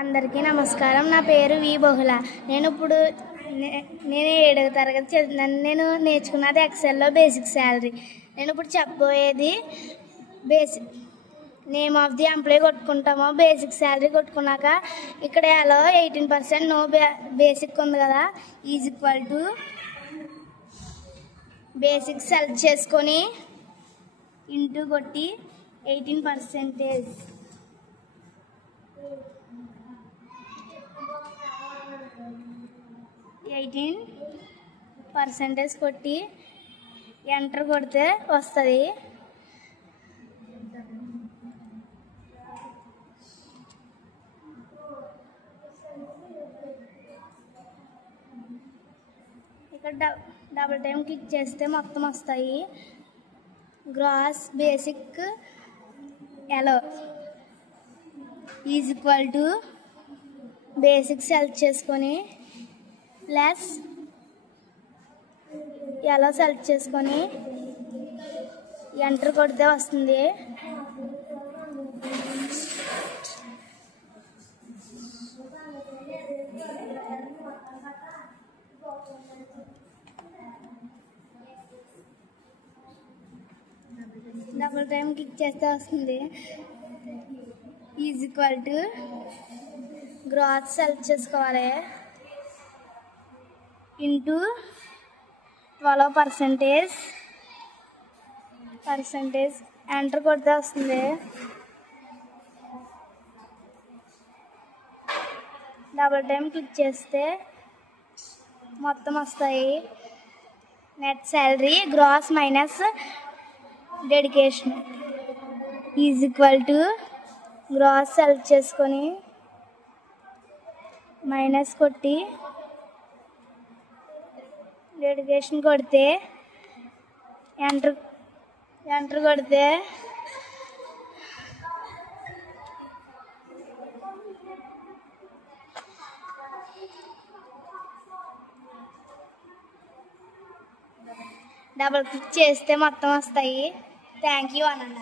అందరికీ నమస్కారం. నా పేరు వి బహుళ. నేను 7వ తరగతి చదువుతున్నాను. నేను నేర్చుకున్నది ఎక్సెల్లో బేసిక్ శాలరీ. నేను ఇప్పుడు చెప్పబోయేది basic name of the employee కొట్టుకుంటాము. బేసిక్ శాలరీ కొట్టుకున్నాక ఇక్కడ ఎలా 18% నో బేసిక్ ఉంది కదా, is equal to basic select చేసుకొని ఇంటూ కొట్టి 18% 18% కొట్టి ఎంటర్ కొడితే వస్తుంది. ఇక్కడ డబుల్ టైం క్లిక్ చేస్తే మొత్తం వస్తాయి. గ్రాస్ బేసిక్ ఎలో is equal to basic select చేసుకొని ప్లస్ ఎలా సెలెక్ట్ చేసుకొని ఎంటర్ కొడితే వస్తుంది. డబుల్ టైం క్లిక్ చేస్తే వస్తుంది. Is equal to gross select చేసుకోవాలి ఇంటూ 12% ఎంటర్ కొడితే వస్తుంది. డబుల్ టైం క్లిక్ చేస్తే మొత్తం వస్తాయి. Net salary gross minus deduction is equal to gross select చేసుకొని మైనస్ కొట్టి డెడికేషన్ కొడితే ఎంటర్ కొడితే డబుల్ క్లిక్ చేస్తే మొత్తం వస్తాయి. థ్యాంక్ యూ అన్నారు.